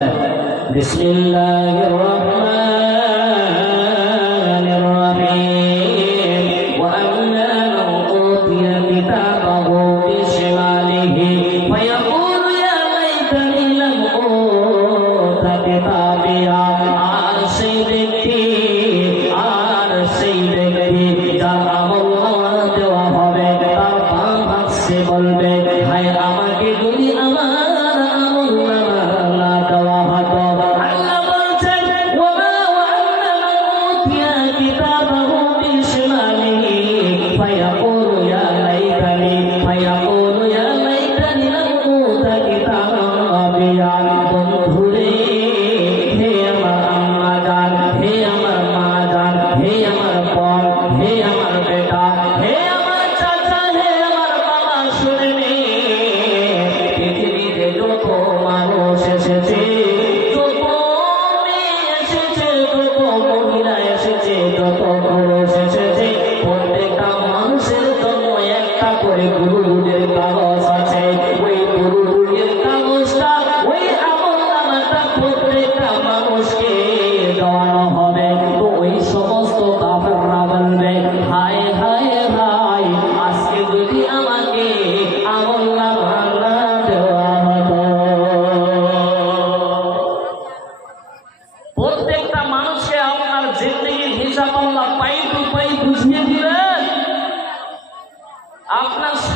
بسم الله الرحمن الرحيم وأما من أوتي كتابه بشماله فيقول يا ليتني لم أوت كتابيا আর সেই ব্যক্তি আর সেই ব্যক্তি যার আমল নামা দেওয়া হবে তার পা ভাসছে বলবে হায়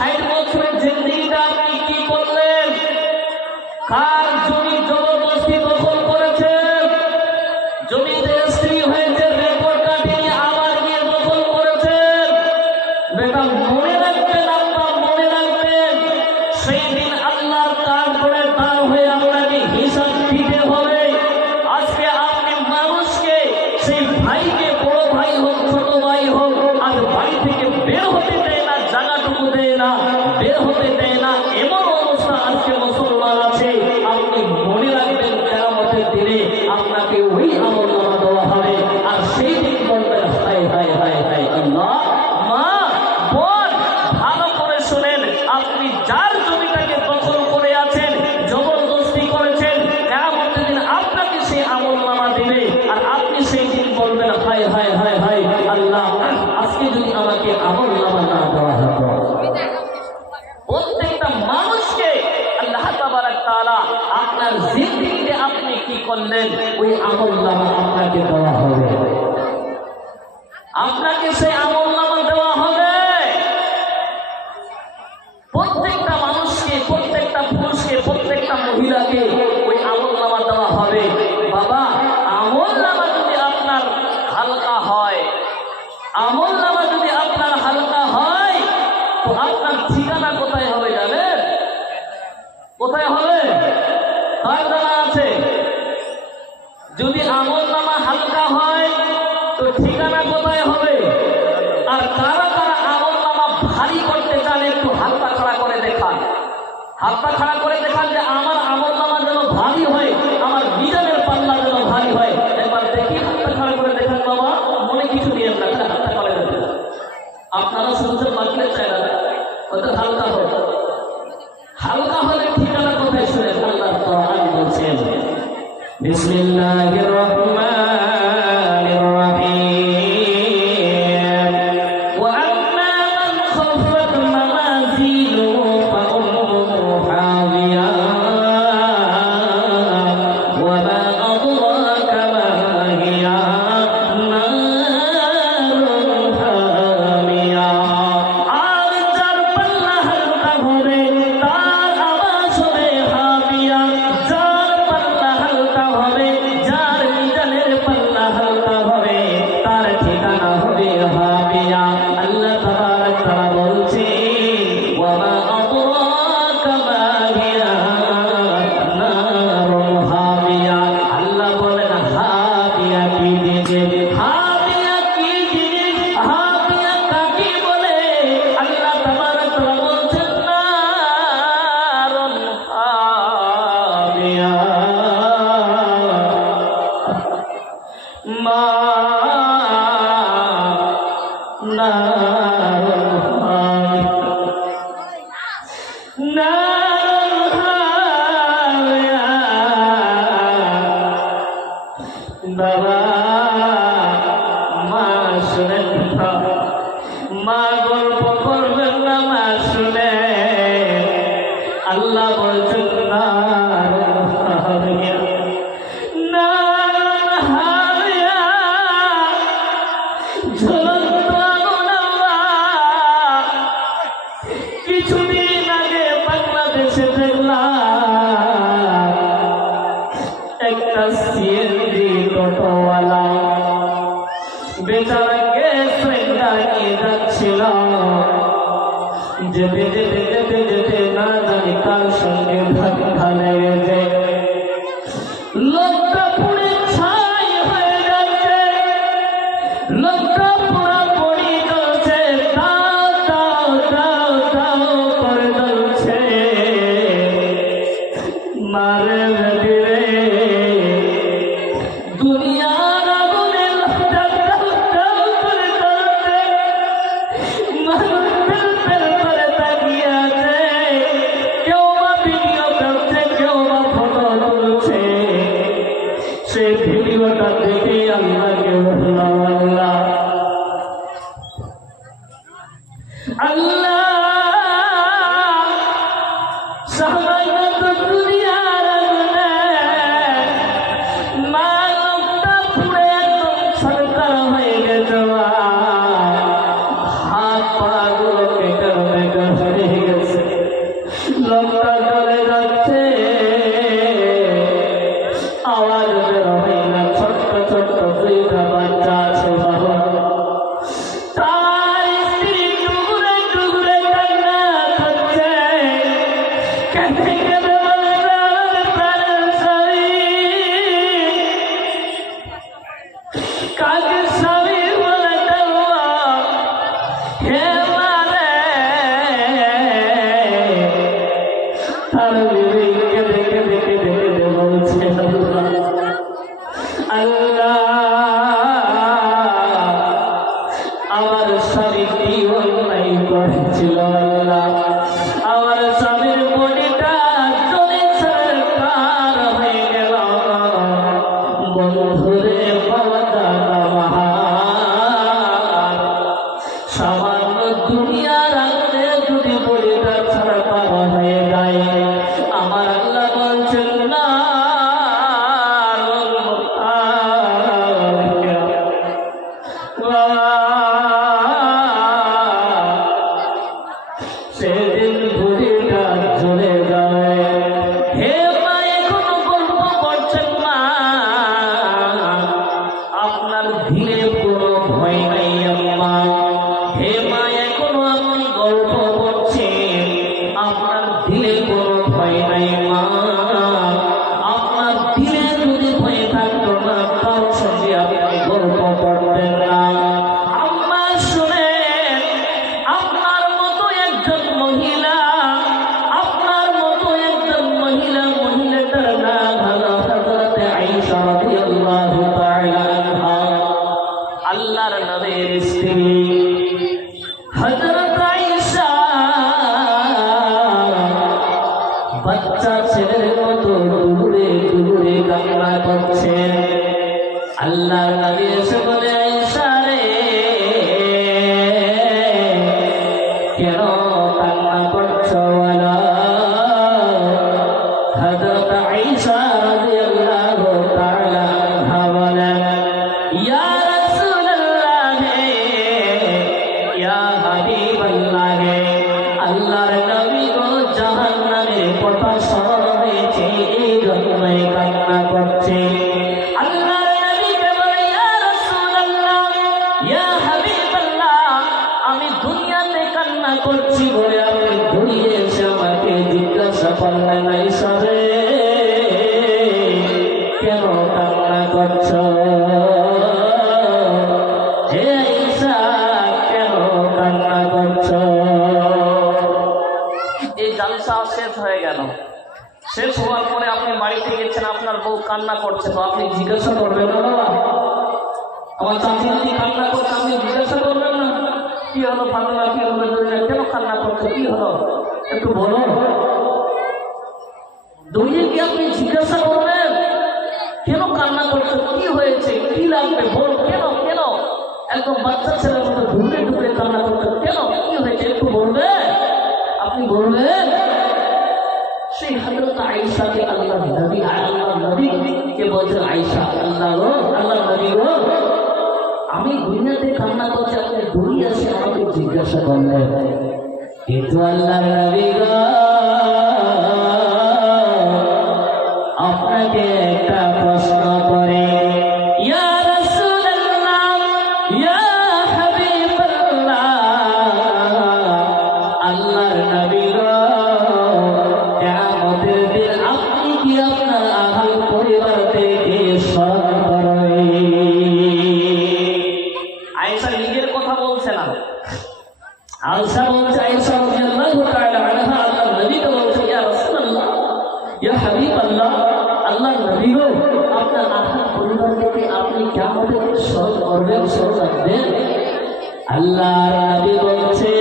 ষাট বছরের করলেন, ওই আমল নামা আপনাকে দেওয়া হবে। আপনাকে সেই আমল নামা দেওয়া হবে। প্রত্যেকটা মানুষকে, প্রত্যেকটা পুরুষকে, প্রত্যেকটা মহিলাকে ওই আমল নামা দেওয়া হবে। বাবা, আমল নামা যদি আপনার হালকা হয়, আমল নামা যদি আপনার হালকা হয়, তো আপনার ঠিকানা কোথায় হবে জানেন? কোথায় হবে? কার জানা আছে? যদি আমল নামা হালকা হয়, তো ঠিকানা কোথায় হবে? আর তারা কারা আমল নামা ভারী করতে চান, একটু হাতটা খাড়া করে দেখান। হাতটা খাড়া করে দেখান যে আমার আমল নামা যেন ভারী হয়, আমার বিজনের পাল্লা যেন ভারী হয়। একবার দেখি, হাতটা খাড়া করে দেখান, বাবা, মনে কিছু নিয়ে না হাতটা করে দেখান। আপনারা শুনছেন মাতলে চাই না। হয়তো হালকা হয় بسم الله الرحمن যেতে যেতে যেতে যেতে না জানি কার সঙ্গে ধাক্কা লেগেছে সামান্য তো দুনিয়ার আগুনে যদি বডিটা সরকার হয়ে যায় কান্না করছে আল্লাহর নবীকে বলে ইয়া আমি দুনিয়াতে কান্না করছি বলে আপনি ঘুরিয়ে এসে আমাকে জিজ্ঞাসা করলেন আয়েশা রে কেন কান্না করছ? হে কেন কান্না করছ এই জালসা শেষ হয়ে গেল। শেষ হওয়ার পরে আপনি বাড়িতে গেছেন, আপনার বউ কান্না করছে, তো আপনি জিজ্ঞাসা করবেন না আমার চাচি যদি কান্না করছে, আপনি জিজ্ঞাসা করবেন না। কি হলো ফাতেমা, কি হলো কেন কান্না করছে, কি হলো? একটু বলো দৌড়িয়ে কি আপনি জিজ্ঞাসা করবেন কেন কান্না করছ, কি হয়েছে, কি লাগবে, বল, কেন কেন? একদম বাচ্চা ছেলের মতো ঘুরে ঘুরে কান্না করতে কেন, কি হয়েছে, একটু বলবে আপনি বলবেন সেই হজরত আয়েশাকে আল্লাহ নবী আল্লাহ নবী কে আয়েশা আল্লাহ আল্লাহ নবী আমি দুনিয়াতে কান্না করছি, আপনি দুনিয়া আমাকে জিজ্ঞাসা করলেন কিন্তু আল্লাহ নবী আয়েশা নিজের কথা বলছে না আয়েশা বলছে আয়েশা রাদিয়াল্লাহু তাআলা আনহা গো আপনার আপনি কিয়ামতের স্মরণ করবেন স্মরণ রাখবেন আল্লাহর বলছে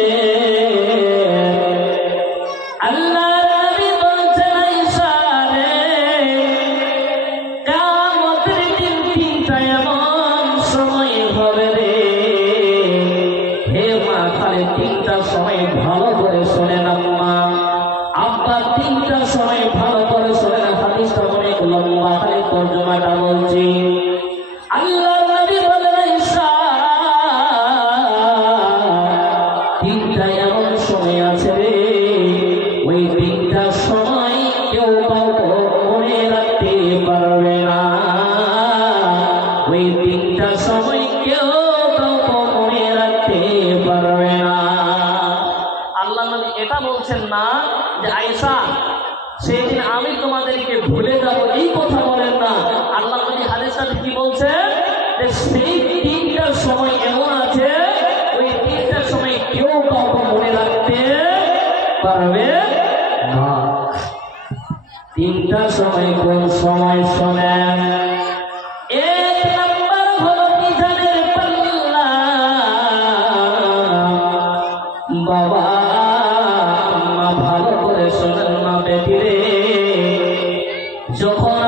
সময় ভালো করে শোনেন আম্মা আব্বা তিনটা সময় ভালো করে শোনেন হাদিসটা অনেক লম্বা তাহলে তর্জমাটা বলছি। তিনটা এমন সময় আছে রে, ওই সেই তিনটা সময় এমন আছে, ওই তিনটা সময় কেউ কাউকে মনে রাখতে পারবে না। তিনটা সময় কোন সময় শোনেন এক নম্বর হলো পাল্লা। বাবা মা ভালো করে শোনেন না বেটিরে। যখন